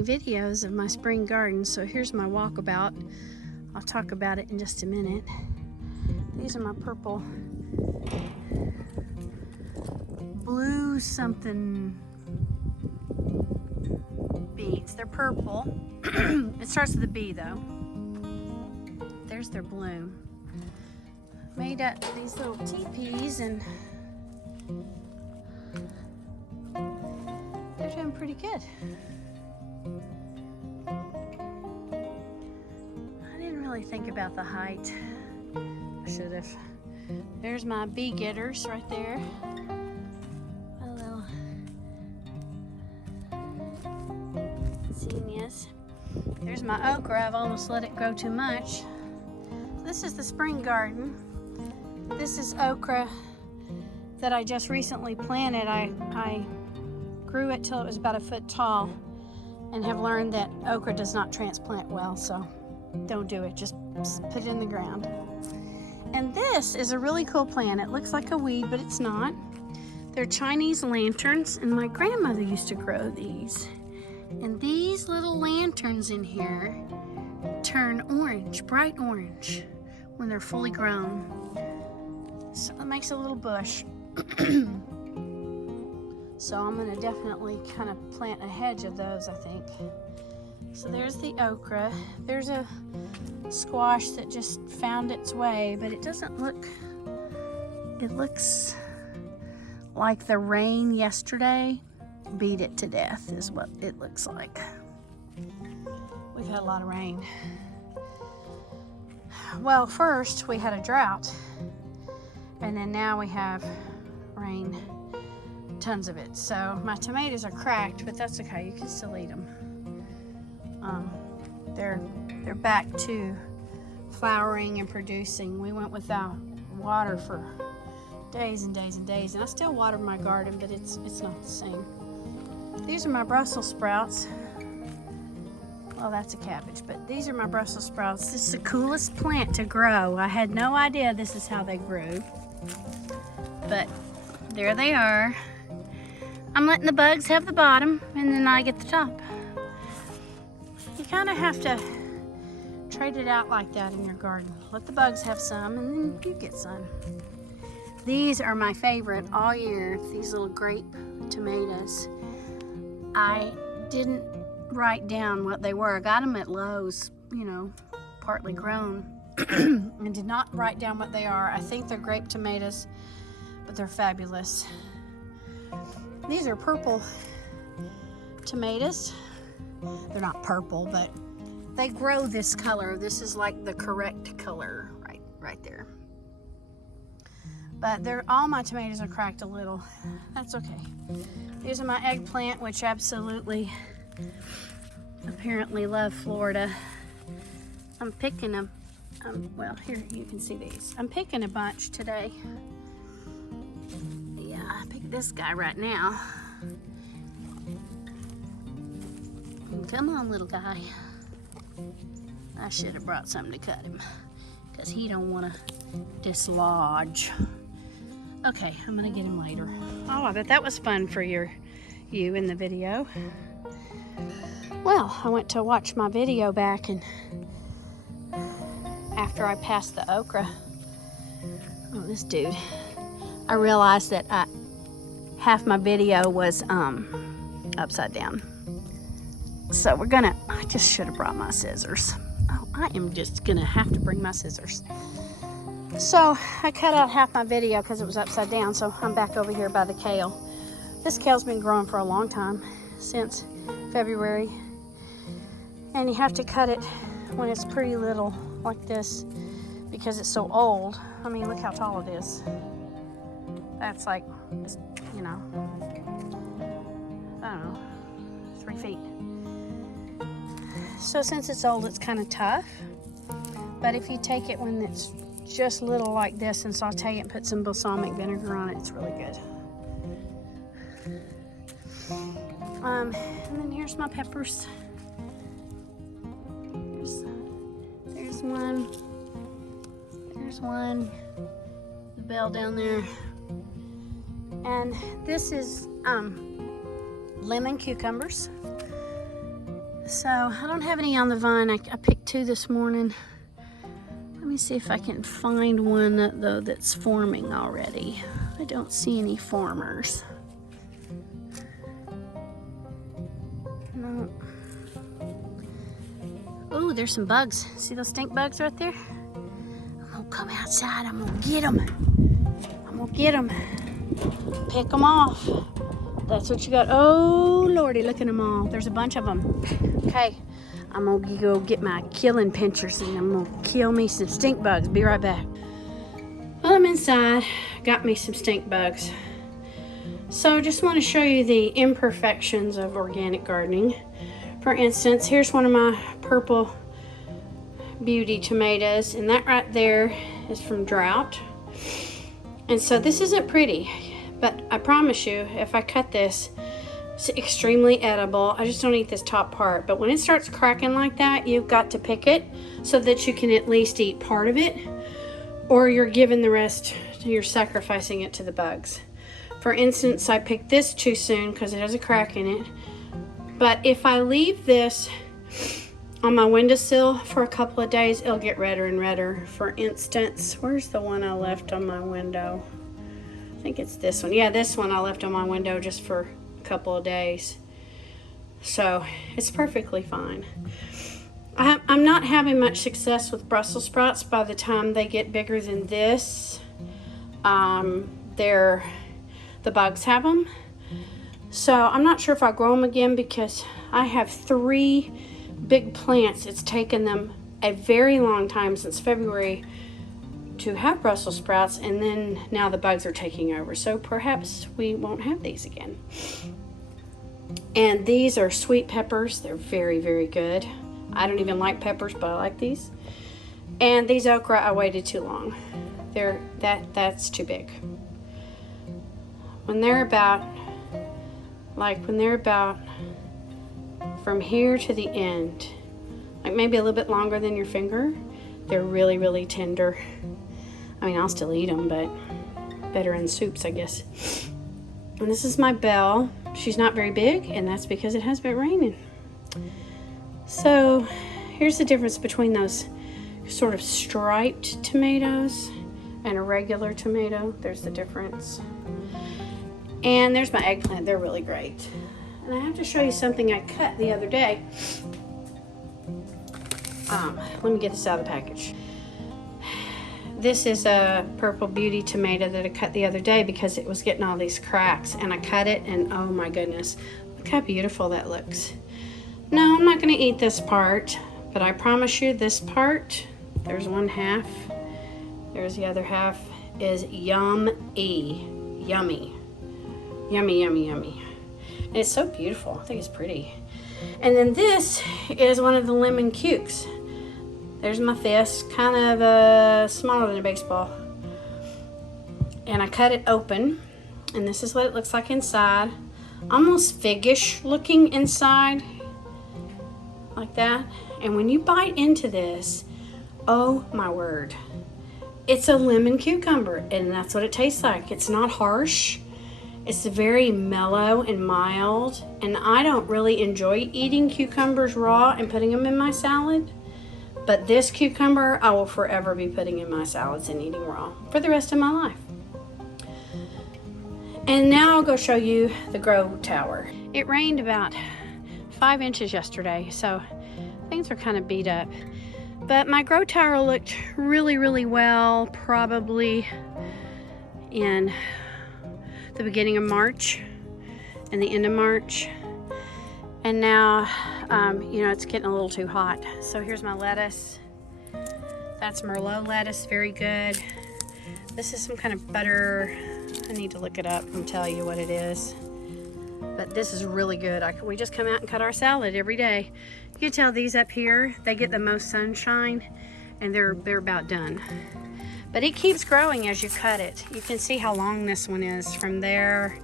any videos of my spring garden, so here's my walkabout. I'll talk about it in just a minute. These are my purple blue something beets. They're purple. It starts with a B though. There's their bloom. Made up these little teepees and they're doing pretty good. I didn't really think about the height. I should have. There's my bee getters right there. My little zinnias. There's my okra. I've almost let it grow too much. This is the spring garden. This is okra that I just recently planted. I grew it till it was about a foot tall and have learned that okra does not transplant well, so don't do it. Just put it in the ground. And this is a really cool plant. It looks like a weed, but it's not. They're Chinese lanterns, and my grandmother used to grow these. And these little lanterns in here turn orange, bright orange, when they're fully grown. So it makes a little bush. So I'm gonna definitely kind of plant a hedge of those, I think. So there's the okra. There's a squash that just found its way, but it doesn't look, it looks like the rain yesterday beat it to death is what it looks like. We've had a lot of rain. Well, first we had a drought, and then now we have rain, tons of it. So my tomatoes are cracked, but that's okay, you can still eat them. They're back to flowering and producing. We went without water for days and days and days, and I still water my garden, but it's not the same. These are my Brussels sprouts. Well, that's a cabbage, but these are my Brussels sprouts. This is the coolest plant to grow. I had no idea this is how they grew, but there they are. I'm letting the bugs have the bottom, and then I get the top. You kind of have to trade it out like that in your garden. Let the bugs have some, and then you get some. These are my favorite all year, these little grape tomatoes. I didn't write down what they were. I got them at Lowe's, you know, partly grown, and did not write down what they are. I think they're grape tomatoes, but they're fabulous. These are purple tomatoes. They're not purple, but they grow this color. This is like the correct color right there. But all my tomatoes are cracked a little. That's okay. These are my eggplant, which absolutely, apparently love Florida. I'm picking them. Well, here you can see these. I'm picking a bunch today. Yeah, I picked this guy right now. Come on, little guy. I should have brought something to cut him, because he don't want to dislodge. Okay, I'm gonna get him later. Oh, I bet that was fun for you in the video. Well, I went to watch my video back, and after I passed the okra, oh, this dude, I realized that half my video was upside down. So I just should have brought my scissors. Oh, I am just gonna have to bring my scissors. So I cut out half my video because it was upside down, so I'm back over here by the kale. This kale's been growing for a long time, since February. And you have to cut it when it's pretty little, like this, because it's so old. I mean, look how tall it is. That's like, you know, I don't know, 3 feet. So since it's old, it's kind of tough. But if you take it when it's just little like this and saute it and put some balsamic vinegar on it, it's really good. And then here's my peppers. There's one. There's one. The bell down there. And this is lemon cucumbers. So I don't have any on the vine. I picked 2 this morning. Let me see if I can find one though that's forming already. I don't see any formers. No. Oh, there's some bugs. See those stink bugs right there? I'm gonna come outside. I'm gonna get them. I'm gonna get them. Pick them off. That's what you got. Oh, Lordy, look at them all. There's a bunch of them. Okay, I'm gonna go get my killing pinchers and I'm gonna kill me some stink bugs. Be right back. Well, I'm inside. Got me some stink bugs. So just want to show you the imperfections of organic gardening. For instance, here's one of my purple beauty tomatoes, and that right there is from drought. And so this isn't pretty, but I promise you, if I cut this, it's extremely edible. I just don't eat this top part, but when it starts cracking like that, you've got to pick it so that you can at least eat part of it, or you're giving the rest, you're sacrificing it to the bugs. For instance, I picked this too soon because it has a crack in it. But if I leave this on my windowsill for a couple of days, it'll get redder and redder. For instance, where's the one I left on my window? I think it's this one. Yeah, this one I left on my window just for a couple of days. So it's perfectly fine. I'm not having much success with Brussels sprouts by the time they get bigger than this. The bugs have them. So I'm not sure if I'll grow them again because I have 3 big plants. It's taken them a very long time since February to have Brussels sprouts, and then now the bugs are taking over. So perhaps we won't have these again. And these are sweet peppers. They're very, very good. I don't even like peppers, but I like these. And these okra, I waited too long. That's too big. When they're about from here to the end, like maybe a little bit longer than your finger, they're really, really tender. I mean, I'll still eat them, but better in soups, I guess. And this is my bell. She's not very big, and that's because it has been raining. So here's the difference between those sort of striped tomatoes and a regular tomato. There's the difference. And there's my eggplant. They're really great. And I have to show you something I cut the other day. Let me get this out of the package. This is a purple beauty tomato that I cut the other day because it was getting all these cracks. And I cut it, and oh my goodness, look how beautiful that looks. No, I'm not going to eat this part, but I promise you this part, there's one half, there's the other half, is yummy. Yummy, yummy, yummy. And it's so beautiful. I think it's pretty. And then this is one of the lemon cukes. There's my fist, kind of smaller than a baseball. And I cut it open, and this is what it looks like inside. Almost figgish looking inside, like that. And when you bite into this, oh my word, it's a lemon cucumber, and that's what it tastes like. It's not harsh. It's very mellow and mild, and I don't really enjoy eating cucumbers raw and putting them in my salad, but this cucumber I will forever be putting in my salads and eating raw for the rest of my life. And now I'll go show you the grow tower. It rained about 5 inches yesterday, so things are kind of beat up, but my grow tower looked really, really well, probably in the beginning of March and the end of March. And now, it's getting a little too hot. So here's my lettuce. That's Merlot lettuce, very good. This is some kind of butter. I need to look it up and tell you what it is. But this is really good. We just come out and cut our salad every day. You can tell these up here, they get the most sunshine, and they're about done. But it keeps growing as you cut it. You can see how long this one is from there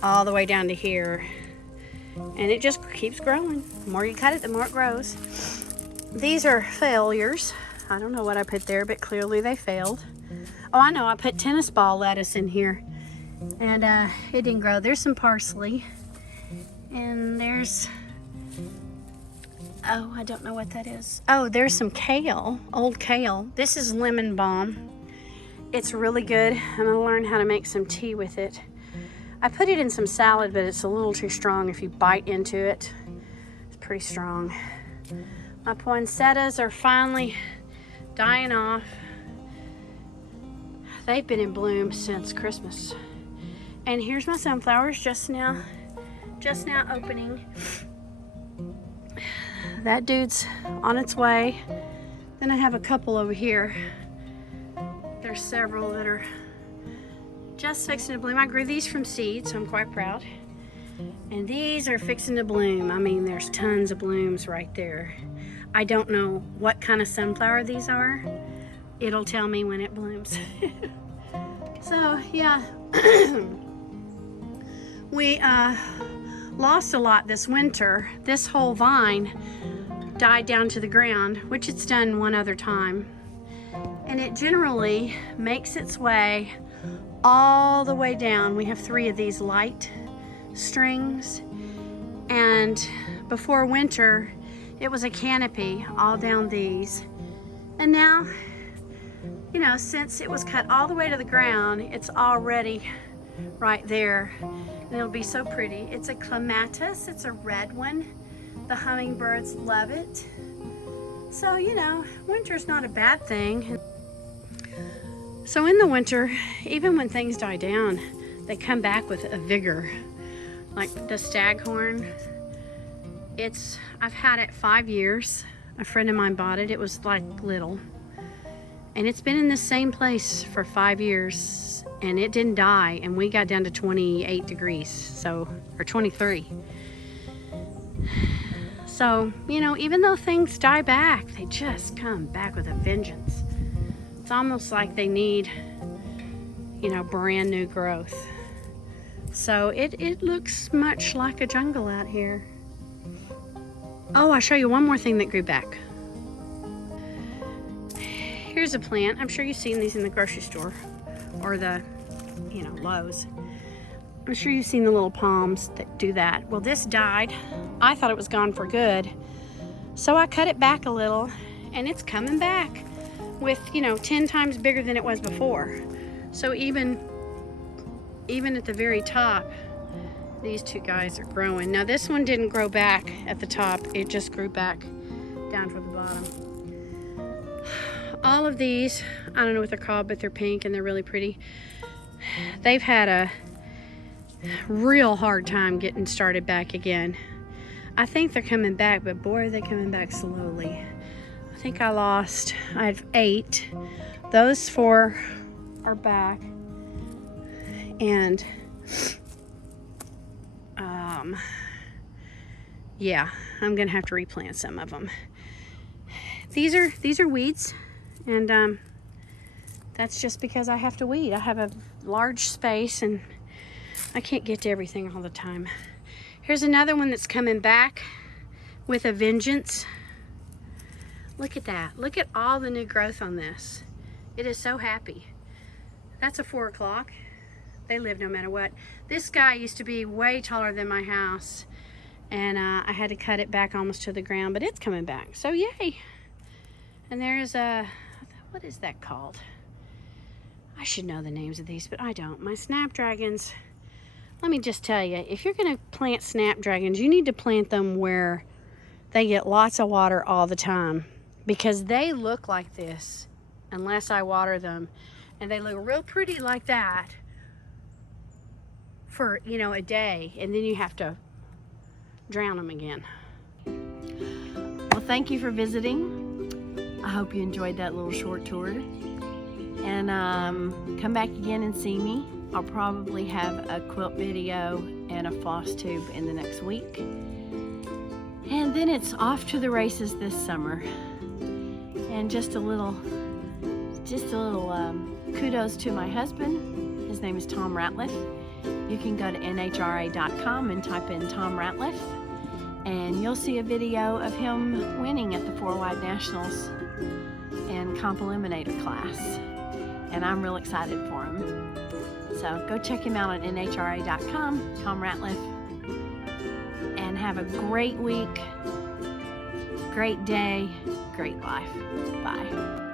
all the way down to here. And it just keeps growing. The more you cut it, the more it grows. These are failures. I don't know what I put there, but clearly they failed. Oh, I know, I put tennis ball lettuce in here, and it didn't grow. There's some parsley, and there's Oh, I don't know what that is. Oh, there's some kale, old kale. This is lemon balm. It's really good. I'm gonna learn how to make some tea with it. I put it in some salad, but it's a little too strong if you bite into it. It's pretty strong. My poinsettias are finally dying off. They've been in bloom since Christmas. And here's my sunflowers just now opening. That dude's on its way. Then I have a couple over here. There's several that are just fixing to bloom. I grew these from seed, so I'm quite proud. And these are fixing to bloom. I mean, there's tons of blooms right there. I don't know what kind of sunflower these are. It'll tell me when it blooms. So, yeah. We lost a lot this winter. This whole vine died down to the ground, which it's done one other time. And it generally makes its way all the way down. We have 3 of these light strings. And before winter, it was a canopy all down these. And now, you know, since it was cut all the way to the ground, it's already right there. And it'll be so pretty. It's a clematis, it's a red one. The hummingbirds love it. So, you know, winter's not a bad thing. So in the winter, even when things die down, they come back with a vigor. Like the staghorn, I've had it 5 years. A friend of mine bought it. It was like little. And it's been in the same place for 5 years, and it didn't die, and we got down to 28 degrees, so, or 23. So, you know, even though things die back, they just come back with a vengeance. It's almost like they need, you know, brand new growth. So it looks much like a jungle out here. Oh, I'll show you one more thing that grew back. Here's a plant. I'm sure you've seen these in the grocery store or the, you know, Lowe's. I'm sure you've seen the little palms that do that. Well, this died. I thought it was gone for good. So I cut it back a little, and it's coming back with, you know, 10 times bigger than it was before. So even at the very top, these 2 guys are growing. Now this one didn't grow back at the top. It just grew back down to the bottom. All of these, I don't know what they're called, but they're pink and they're really pretty. They've had a real hard time getting started back again. I think they're coming back, but boy, are they coming back slowly. I think I have 8. Those 4 are back. And, yeah, I'm gonna have to replant some of them. These are weeds. And that's just because I have to weed. I have a large space and I can't get to everything all the time. Here's another one that's coming back with a vengeance. Look at that. Look at all the new growth on this. It is so happy. That's a 4 o'clock. They live no matter what. This guy used to be way taller than my house, and I had to cut it back almost to the ground, but it's coming back. So yay. And there's what is that called? I should know the names of these, but I don't. My snapdragons, let me just tell you, if you're gonna plant snapdragons, you need to plant them where they get lots of water all the time, because they look like this unless I water them. And they look real pretty like that for, you know, a day, and then you have to drown them again. Well, thank you for visiting. I hope you enjoyed that little short tour. And come back again and see me. I'll probably have a quilt video and a floss tube in the next week. And then it's off to the races this summer. And just a little kudos to my husband. His name is Tom Ratliff. You can go to nhra.com and type in Tom Ratliff, and you'll see a video of him winning at the 4-Wide Nationals and Comp Eliminator class. And I'm real excited for him. So go check him out on nhra.com, Tom Ratliff, and have a great week. Great day, great life. Bye.